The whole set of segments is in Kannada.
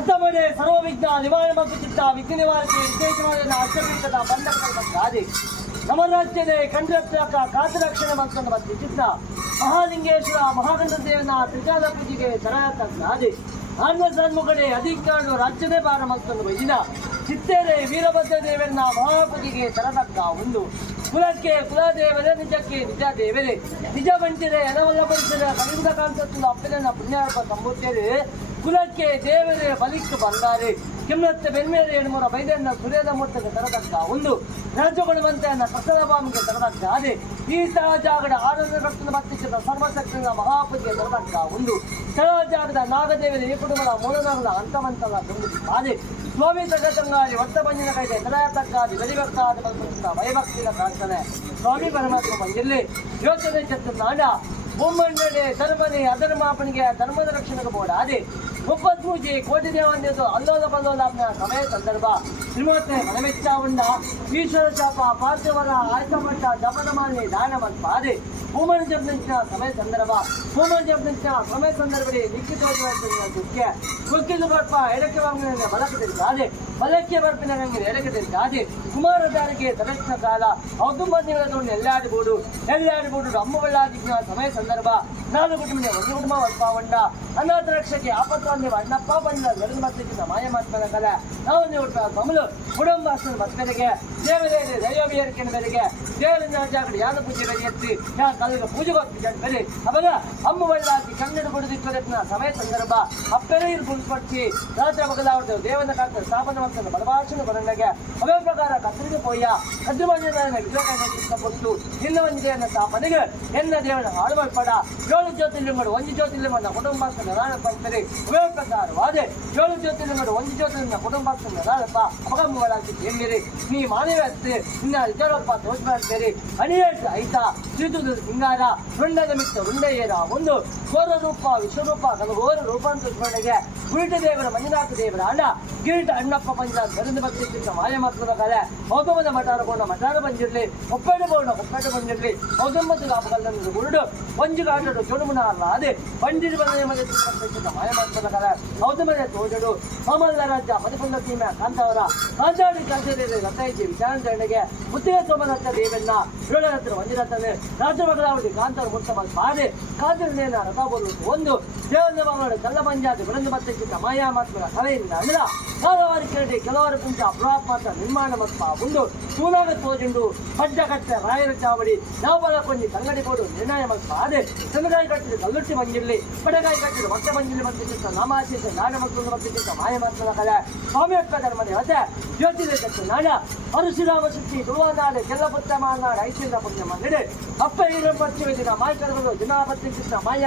ಹತ್ತಮಡೆ ಸರ್ವವಿಘ್ನ ನಿವಾರಣೆ ಮತ್ತು ಚಿತ್ತ ವಿಘ್ನ ನಿವಾರಣೆ ವಿಶೇಷವಾದ ಅಷ್ಟಪೀಠದ ಮತ್ತು ಆದಿ ನಮ್ಮ ರಾಜ್ಯದ ಕಂಠರಕ್ಷಕ ಕಾತರಕ್ಷಣೆ ಮತ್ತು ನಮ್ಮ ಚಿತ್ತ ಮಹಾಲಿಂಗೇಶ್ವರ ಮಹಾಗಂಧ ದೇವನ ತ್ರಿಕಾಲ ಪೂಜೆಗೆ ತರಹತ ಗಾದೆ ಸನ್ಮುಖಡೆ ಅಧಿಕಾರು ರಾಜ್ಯದೇ ಬಾರ ಮತ್ತೊಂದು ವೈದಿನ ಚಿತ್ತೇರೆ ವೀರಭದ್ರ ದೇವರನ್ನ ಮಹಾಪೂಜೆಗೆ ತರತಕ್ಕ ಒಂದು. ಕುಲಕ್ಕೆ ಕುಲದೇವರೇ, ನಿಜಕ್ಕೆ ನಿಜ ದೇವರೇ ನಿಜ ಬಂಟಿರೆ ಎನವಲ್ಲ ಪರಿಸರ ಕಲಿಂಗ ಕಾಂತ ಅಪ್ಪಿನ ಪುಣ್ಯಾರ್ಪ ಸಂಬುತ್ತೇರೆ ಕುಲಕ್ಕೆ ದೇವರೇ ಬಲಿಕ್ಕೆ ಬಂದಾರೆ ಕಿಮ್ಮತ್ತೆ ಬೆನ್ಮೇಲೆ ಎಣ್ಮೂರ ಬೈದನ್ನ ಸುರೇದ ಮೂರ್ತಕ್ಕೆ ತರತಕ್ಕ ಒಂದು ರಾಜ್ಯಗೊಳ್ಳುವಂತೆಯನ್ನ ಸಕಲ ಬಾಮಿಗೆ ತರತಕ್ಕ ಅದೇ. ಈ ಸ್ಥಳ ಜಾಗದ ಆನಂದ ರತ್ನ ಮತ್ತಿಸಿದ ಸರ್ವಶಕ್ತಿಯ ಮಹಾಪತಿಗೆ ತರತಕ್ಕ ಒಂದು ಸ್ಥಳ ಜಾಗದ ನಾಗದೇವರ ಈ ಕುಟುಂಬದ ಮೂಲನಾಗದ ತುಂಬಿ ಅದೇ ಸ್ವಾಮಿ ಸಗತಂಗಾರಿ ಹೊತ್ತ ಬಂಜಿನ ಕೈಗೆ ತಲೆಯತಕ್ಕಾದಿ ಬಲಿಭಕ್ತಾದ ಬಂದ ಭಯಭಕ್ತಿಯ ಪ್ರಾರ್ಥನೆ. ಸ್ವಾಮಿ ಪರಮಾತ್ಮ ಬಂದಿರಲಿ ಯೋಚನೆ ಚತುರ್ನಾಡ. ನಾಡ ಧರ್ಮನೇ ಧರ್ಮನೆ ಅಧರ್ಮಾಪನಿಗೆ ಧರ್ಮದ ರಕ್ಷಣೆಗೆ ಬೋಡ. ಅದೇ ಪೂಜೆ ಕೋಟಿ ದೇವಂದೇದು ಅಲ್ಲೋಲ ಬಲ್ಲೋಲಾಪ್ನ ಸಮಯ ಸಂದರ್ಭ. ಶ್ರೀಮಂತನೆ ಮನಮೆಚ್ಚ ಉಂಡ ಈಶ್ವರ ಶಾಪ, ಪಾರ್ಥವರ ಆಯ್ತಮಟ್ಟ ಜಪದ ಮಾಲೆ ದಾನ ಮಲ್ಪ ಅದೇ ಭೂಮನ ಜಪನಿಂಚಿನ ಸಮಯ ಸಂದರ್ಭ. ಭೂಮನ ಜಪನಿಂಚಿನ ಸಮಯ ಸಂದರ್ಭದಲ್ಲಿ ಮುಖ್ಯ ಕುಕ್ಕಿಲು ಬರ್ಪ ಎಡಕ್ಕೆ ವಾಂಗನ ಬಲಕ್ಕೆ ತಿರುಗಾದೆ ಬಲಕ್ಕೆ ಬರ್ಪಿನ ನಂಗೆ ಎಡಕ್ಕೆ ತಿರುಗಾದೆ ಕುಮಾರ ದಾರಿಗೆ ತರಕ್ಷಣ ಕಾಲ. ಅದು ತಗೊಂಡು ಎಲ್ಲಾಡಿಬೋದು ಎಲ್ಲಾಡಿಬೋದು ಅಮ್ಮ ಬಳ್ಳಾದಿನ ಸಮಯ ಸಂದರ್ಭ. ನಾಲ್ಕು ಕುಟುಂಬ ಒಂದು ಕುಟುಂಬ ಒಂದು ಪಾವಂಡ ಅನಾಥ ರಕ್ಷಕ್ಕೆ ಆಪತ್ತೊಂದು ಅಣ್ಣಪ್ಪ ಬಂದ ಗರುಡ ಮಕ್ಕಳಿಗೆ ಮಾಯ ಮಾತ್ಮನ ಕಲ. ನಾವು ನೀವು ಕಮಲು ಕುಟುಂಬ ಮಕ್ಕಳಿಗೆ ದೇವರಿಗೆ ದೈವವಿಯರಿಕೆ ಮೇರೆಗೆ ದೇವರಿಂದ ಜಾಗಡೆ ಯಾದ ಪೂಜೆ ಬೆಲೆ ಎತ್ತಿ, ಯಾ ಕಲ್ಲಿಗೆ ಪೂಜೆ ಹೋಗ್ತಿದ್ದ ಬೆಲೆ ಅವಾಗ ಅಮ್ಮ ಬಳ್ಳಾದಿ ಕನ್ನಡ ಬಿಡುದಿಟ್ಟದನ್ನ ಸಮಯ ಸಂದರ್ಭ ಅಪ್ಪರೇ ಇರು ಗುರುಪಡಿಸಿ ರಾತ್ರಿ ಬಗಲಾವಡ್ದು ದೇವನ ಕಾತ ಸ್ಥಾಪನ ಮಾಡ್ಕೊಂಡು ಬಲಭಾಷಣ ಬರಂಡಗೆ ಅವೇ ಪ್ರಕಾರ ಕತ್ತರಿಗೆ ಪೋಯ್ಯ ಮಂದಿನ ವಿವೇಕಾನಂದ ಕೊಟ್ಟು ಇನ್ನ ದೇವನ ಸ್ಥಾಪನೆಗೆ ಎನ್ನ ದೇವನ ಹಾಳು ಮಾಡ್ಬೇಡ ಏಳು ಜ್ಯೋತಿರ್ಲಿಂಗಡು ಒಂದು ಜ್ಯೋತಿರ್ಲಿಂಗನ ಕುಟುಂಬಸ್ಥನ ನಾಳೆ ಪಡ್ತಾರೆ ಅವೇ ಪ್ರಕಾರವಾದೆ ಏಳು ಜ್ಯೋತಿರ್ಲಿಂಗಡು ಒಂದು ಜ್ಯೋತಿರ್ಲಿಂಗ ಕುಟುಂಬಕ್ಕೆ ನಾಳಪ್ಪ ಅಪಗಮಗಳಾಗಿ ಎಮ್ಮಿರಿ ನೀ ಮಾನವ ಅತ್ತೆ ಇನ್ನ ಇದ್ದರಪ್ಪ ತೋಚ್ ಮಾಡ್ತೀರಿ ಅಣಿಯೇಟ್ ಐತಾ ಸಿದ್ದು ಸಿಂಗಾರ ವೃಂಡದ ಮಿತ್ತ ವೃಂಡೆಯರ ಒಂದು ಘೋರ ರೂಪ ವಿಶ್ವರೂಪ ಘನಘೋರ ಸ್ಮರಣೆಗೆ ಕುರಿಟ ದೇವರ ಮಂಜುನಾಥ ದೇವರ ಅಣ್ಣ ಕಿರೀಟ ಅಣ್ಣಪ್ಪ ಪಂಚ ಗರಿಂದ ಭಕ್ತಿ ಮಾಯ ಮಾತ್ರದ ಕಲೆ ಹೌದಮದ ಮಠಾರ ಬೋಣ ಮಠಾರ ಬಂದಿರ್ಲಿ ಒಪ್ಪೇಟ ಬೋಣ ಒಪ್ಪೇಟ ಬಂದಿರ್ಲಿ ಹೌದಮ್ಮತ್ತು ಲಾಭಗಲ್ಲನ್ನು ಗುರುಡು ಒಂಜು ಕಾಟಡು ಅಲ್ಲ ಅದೇ ಬಂದಿರಿ ಬಂದ ಮಾಯ ಮಾತ್ರದ ಕಲೆ ಹೌದಮದ ತೋಜಡು. ಸೋಮಲ್ಲ ರಾಜ್ಯ ಮಧುಕುಂದ ಸೀಮೆ ಕಾಂತವರ. ಕಾಂತಾಡಿ ಕಾಂತೇರಿ ರಥೈತಿ ವಿಚಾರಣೆಗೆ ಮುತ್ತಿಗೆ ದೇವನ್ನ ಏಳ ಹತ್ರ ಮಂಜುನಾಥನೇ ರಾಜ್ಯ ಬದಲಾವಣೆ ಕಾಂತವರ ಮುಕ್ತ ಬಾದೆ ಕಾಂತನೇನ ರಥ ಬೋದು ಒಂದು. ದೇವನ ಮಗಳು ಕಲ್ಲಮಂಜಾತಿ ಬೃಂದ ಮತ್ತಿದ್ದ ಮಾಯಾ ಮಾತ್ಮರ ಕಲೆಯಿಂದ ಅಂದ್ರ ಕಾಲವಾರಿ ಕೇಳಿ ಕೆಲವರ ಕುಂಚ ಅಪರಾತ್ಮಾತ ನಿರ್ಮಾಣ ಮತ್ತ ಒಂದು ಸೂನಾಗ ತೋಜುಂಡು ಪಡ್ಡ ಕಟ್ಟ ರಾಯರ ಚಾವಡಿ. ನಾವು ಬಲ ಕೊಂಡಿ ಸಂಗಡಿ ಕೊಡು ನಿರ್ಣಯ ಮತ್ತ ಅದೇ ಸಂಗದಾಯಿ ಕಟ್ಟಿದ ಕಲ್ಲುಟ್ಟಿ ಮಂಜಿರ್ಲಿ, ಪಡಗಾಯಿ ಕಟ್ಟಿದ ಮತ್ತೆ ಬಂದಿರಲಿ ಮತ್ತಿದ್ದ ನಾಮಾಶೀಸ ನಾಡ ಮಕ್ಕಳಿಗಿಂತ ಮಾಯ ಸ್ವಾಮಿಯಪ್ಪ ಜ್ಯೋತಿದೆ ಕಟ್ಟು ನಾಡ ಪರಶುರಾಮ ಶಕ್ತಿ ತುಳುವನಾಡು ಕೆಲ್ಲಪುತ್ತ ಮಾನಾಡ ಐಶ್ವರ್ಯ ಪುತ್ರ ಮಂದಿಡೆ ಅಪ್ಪ ದಿನ ಮಾಯ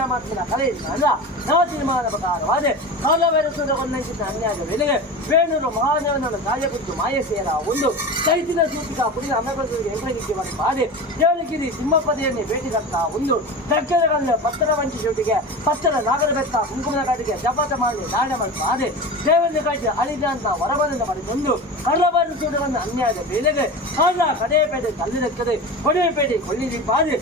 ಕಲೆಯಿಂದ ಅಲ್ಲ? ನವ ತೀರ್ಮಾನ ಪ್ರಕಾರವಾದೆ? ಕಾಲವೈರಸದ ಕೊಂದಂಕಿತ ಅನ್ಯಾಯ ವೇಳೆಗೆ ವೇಣೂರು ಮಹಾದೇವನನ್ನು ಕಾರ್ಯಕುರಿತು ಮಾಯ ಸೇರ ಒಂದು ಚೈತಿನ ಸೂಚಿಕ ಅಮರಗಳಿಗೆ ಎಂಟಗಿಕ್ಕೆ ಬಂದ ಬಾದೆ ದೇವನಗಿರಿ ಸಿಂಹಪದಿಯನ್ನೇ ಭೇಟಿಗತ್ತ ಒಂದು ದಕ್ಕದ ಪತ್ತನ ವಂಚಿ ಜೊತೆಗೆ ಪತ್ತನ ನಾಗರ ಕುಂಕುಮದ ಜಪಾತ ಮಾಡಿ ನಾಡ ಮಾಡಿ ಬಾದೆ ದೇವನ ಕಾಯ್ದು ಅಳಿದ ಅಂತ ಹೊರಬಂದ ಮಾಡಿಕೊಂಡು ಕಳ್ಳಬಾರದು ಸುಡುವನ್ನು ಅನ್ಯಾಯದ ಬೇಲೆಗೆ ಕಾಲ ಕಡೆಯಪೇಟೆ ಕಲ್ಲಿರಕ್ಕದೆ ಕೊಡೆಯಪೇಟೆ ಕೊಳ್ಳಿರಿ ಬಾದೆ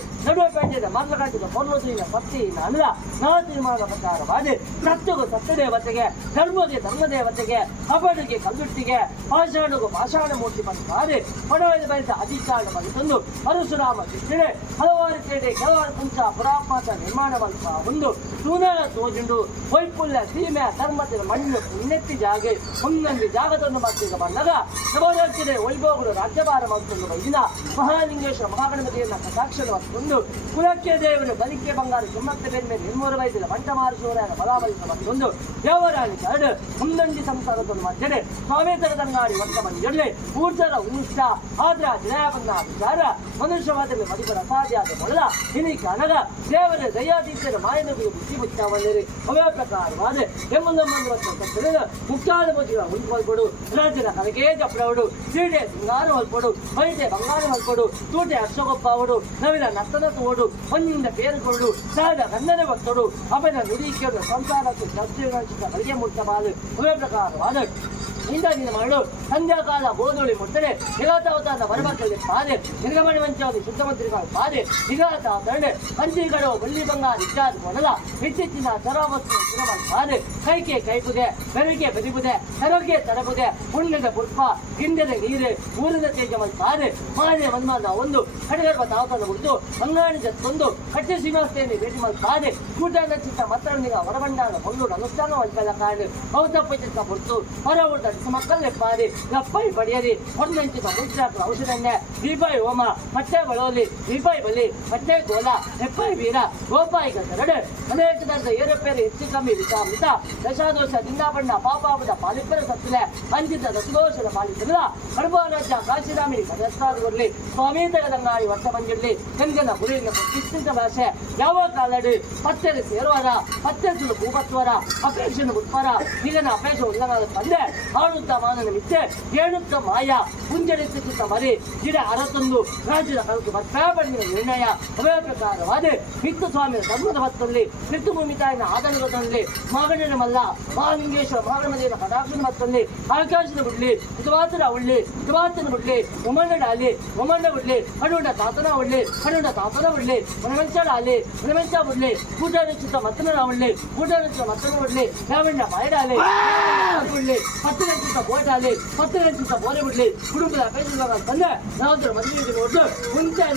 ಮರಲ ಕಾಯ್ದ ಪರ್ವತಿನ ಪತ್ತಿನ ಅಲ್ಲ ಬಾದೆ ತೀರ್ಮಾನ ಪ್ರಕಾರವಾದೆ ಸತ್ಯಗೂ ಸತ್ಯದೇವತೆಗೆ ಧರ್ಮಗೆ ದೇವತೆಗೆ ಕಬಡಿಗೆ ಕಲ್ಲುಟ್ಟಿಗೆ, ಪಾಷಾಣಗೂ ಪಾಷಾಣ ಮೂರ್ತಿ ಬಂದಾರೆ ಪಡವದ ಬಯಸ ಅಧಿಕಾರ ಬಂದು ಪರಶುರಾಮ ಕೃಷ್ಣನೇ ಹಲವಾರು ಕೇಟೆ ಕೆಲವಾರು ಕುಂಚ ಪುರಾಪಾತ ನಿರ್ಮಾಣವಂತಹ ಒಂದು ಸೂನರ ತೋಜುಂಡು ವೈಪುಲ್ಯ ಸೀಮೆ ಧರ್ಮದ ಮಣ್ಣು ಪುಣ್ಯತ್ತಿ ಜಾಗೆ ಮುನ್ನಂದಿ ಜಾಗದೊಂದು ಮಾಡಿದ ಬಂದಾಗ ನವರಾಜ್ಯದ ವೈಭವಗಳು ರಾಜ್ಯಭಾರ ಮತ್ತೊಂದು ಬಂದಿನ ಮಹಾಲಿಂಗೇಶ್ವರ ಮಹಾಗಣಪತಿಯನ್ನ ಕಟಾಕ್ಷರ ಮತ್ತೊಂದು ಕುಲಕ್ಕೆ ದೇವರು ಬಲಿಕೆ ಬಂಗಾರ ಕೆಮ್ಮತ್ತ ಬೇರೆ ನಿರ್ಮೂಲ ವೈದ್ಯರ ಮಂಟಮಾರಸೂರನ ಬಲಾಬಲಿತ ಮತ್ತೊಂದು ದೇವರಾಣಿ ಕರಡು ಮುಂದಂಡಿ ಸಂಸಾರದೊಂದು ಮಧ್ಯೆ ಸ್ವಾಮೇತರ ತಂಗಾಡಿ ವರ್ಗ ಬಂದಿದ್ದರೆ ಊರ್ಜರ ಉನಿಷ್ಠ ಆದ್ರ ಜಯ ಬಂದ ವಿಚಾರ ಮನುಷ್ಯವಾದಲ್ಲಿ ಮಧುಕರ ಅಸಾಧ್ಯಾದ ಮೊದಲ ಇನಿಕ ಅನಗ ದೇವರ ದಯಾದೀಶರ ಮಾಯನದಿಗೆ ಬುದ್ಧಿ ಮುಚ್ಚಾವಲ್ಲಿರಿ ಅವೇ ಪ್ರಕಾರವಾದ ತಿಳಿದ ಮುಕ್ತಾದ ಬದಿಗಳ ಉಂಟುಕೊಳ್ಕೊಡು ರಾಜ್ಯದ ಕನಕೆ ಜಪ್ಪಡವಡು ಸೀಡೆ ಸಿಂಗಾರ ಹೊಲ್ಪಡು ಬೈದೆ ಬಂಗಾರ ಹೊಲ್ಪಡು ತೂಟೆ ಅರ್ಶಗೊಪ್ಪ ಅವಡು ನವಿಲ ನರ್ತನ ತೋಡು ಹೊನ್ನಿಂದ ಬೇರುಕೊಡು ಸಾದ ಕನ್ನಡ ಭಕ್ತಡು ಅಪನ ನುಡಿ ಕೇಳು ಸಂಸಾರಕ್ಕೆ ಚರ್ಚೆ ಅಡಿಗೆ ಮುಟ್ಟ ಪ್ರಕಾರ ಅವೇ ಇಂದಾಗಿನ ಮರಳು ಸಂಧ್ಯಾಕಾಲ ಬೋಧೋಳಿ ಮುಟ್ಟರೆ ನಿಗಾತಾವತಾನ ಬರಬಾಕಿಯಲ್ಲಿ ಪಾದೆ ನಿರ್ಗಮಣಿ ಮಂಚಾದಿ ಶುದ್ಧಮಂತ್ರಿಗಳ ಪಾದೆ ನಿಗಾತ ತರಣೆ ಕಂಚಿಗಳು ಬಳ್ಳಿ ಬಂಗಾರ ಇತ್ಯಾದಿ ಕೊಡಲ ಇತ್ತೀಚಿನ ಸರಾವಸ್ತು ಪಾದೆ, ಕೈಕೆ ಕೈಪುದೆ ಬೆರಗೆ ಬೆದಿಬುದೆ ತರಗೆ ತರಬುದೆ ಹುಣ್ಣಿದ ಪುಷ್ಪ, ಗಿಂಡದ ನೀರು, ಊರಿನ ತೇಜಮಲ್ ಪಾದೆ ಮಾನೆ ಮನ್ಮಾನ ಒಂದು, ಕಡಗರ್ಭ ತಾವತನ ಉಳಿದು ಮಂಗಾಣಿ ಜತ್ತೊಂದು, ಕಟ್ಟಿ ಶ್ರೀನಿವಾಸತೆಯನ್ನು ಭೇಟಿ ಮಾಡಿ ಪಾದೆ ಕೂಟನ ಚಿತ್ತ ಮತ್ತೊಂದಿಗ ಹೊರಬಂಡಾಳ ಮಂಗಳೂರು ಅನುಷ್ಠಾನ ಕಾರಣ ಬೌದ್ಧ ಚಿತ್ತ ಹೊರ ಊಟ ಮಕ್ಕಳೇ ಪಾದೆ ಲಪ್ಪೈ ಬಡಿಯರಿ. ಹೊಂದಂಚಿತ ಮುಚ್ಚಾಕ ಔಷಧನ್ಯ ದೀಪಾಯಿ ಹೋಮ ಮತ್ತೆ ಬಳೋಲಿ ದೀಪಾಯಿ ಬಲಿ ಮತ್ತೆ ಗೋಲ ಹೆಪ್ಪಾಯಿ ವೀರ, ಗೋಪಾಯಿ ಗರಡು ಅನೇಕ ತರದ ಏರುಪೇರು ಹೆಚ್ಚು ಕಮ್ಮಿ ವಿಷಾಮೃತ ದಶಾದೋಷ ದಿಂದಾಬಣ್ಣ ಪಾಪಾಪದ ಪಾಲಿಬ್ಬರ ಸತ್ತಲೆ ಅಂಜಿತ ದಶದೋಷದ ಪಾಲಿಸಿದ ಕಡುಬಾರಾಜ್ಯ ಕಾಶಿರಾಮಿನಿ ಕದಸ್ತಾದವರಲ್ಲಿ ಸ್ವಾಮಿ ತಗದಂಗಾಯಿ ವರ್ಷ ಬಂದಿರಲಿ. ಗಂಗನ ಗುರಿಯಿಂದ ಪ್ರತಿಷ್ಠಿತ ಭಾಷೆ. ಯಾವ ಕಾಲಡಿ? ಪತ್ತೆಗೆ ಸೇರುವಾರ. ಪತ್ತೆಸಲು ಭೂಪತ್ವರ ಅಪೇಕ್ಷೆನ ಉತ್ಪರ ಈಗನ ಅಪೇಕ್ಷೆ ಉಲ್ಲಂಘನ ಬಂದೆ. ಆಡುತ್ತ ಮಾನನ ಮಿಥ್ಯೆ ಏಳುತ್ತ ಮಾಯ ಪುಂಜರಿಸುತ್ತ ಮರಿ, ಗಿಡ ಅರತೊಂದು ರಾಜ್ಯದ ಕಲಕು ಭದ್ರಾಪಡಿನ ನಿರ್ಣಯ ಅವೇ ಪ್ರಕಾರವಾದ ಮಿತ್ತು ಸ್ವಾಮಿಯ ಧರ್ಮದ ಹೊತ್ತಲ್ಲಿ ಮಿತ್ತುಭೂಮಿ ತಾಯಿನ ಆದನಿಗೊತ್ತಲ್ಲಿ ಮಗನಿನ ಮಲ್ಲ, ಮಹಾಲಿಂಗೇಶ್ವರ ಮಹಾಗಣಮದೇವನ ಕಟಾಕ್ಷನ ಮತ್ತಲ್ಲಿ ಆಕಾಶದ ಬಿಡ್ಲಿ ಹಿತವಾತನ ಉಳ್ಳಿ ಹಿತವಾತನ ಬಿಡ್ಲಿ ಉಮಂಡ ಅಲ್ಲಿ ಉಮಂಡ ಬಿಡ್ಲಿ ಹಣುಂಡ ತಾತನ ಉಳ್ಳಿ ಹಣುಂಡ ತಾತನ ಬಿಡ್ಲಿ ಮನಮೆಂಚಡ ಅಲ್ಲಿ ಮನಮೆಂಚ ಬಿಡ್ಲಿ ಊಟ ನಿಶ್ಚಿತ ಮತ್ತನ ಉಳ್ಳಿ ಊಟ ನಿಶ್ಚಿತ ಮತ್ತನ ಬಿಡ್ಲಿ ಯಾವಣ್ಣ ಮಾಯಡಾಲಿ ಬಿಡ್ಲಿ ಹತ್ತು ರಂಚಿತ ಬೋಟಾಲಿ ಹತ್ತು ರಂಚಿತ ಬೋರೆ ಬಿಡ್ಲಿ ಕುಟುಂಬದ ಅಪೇಕ್ಷೆ ತಂದೆ ನಾವು ಮದುವೆ ಒಟ್ಟು ಮುಂಚೆ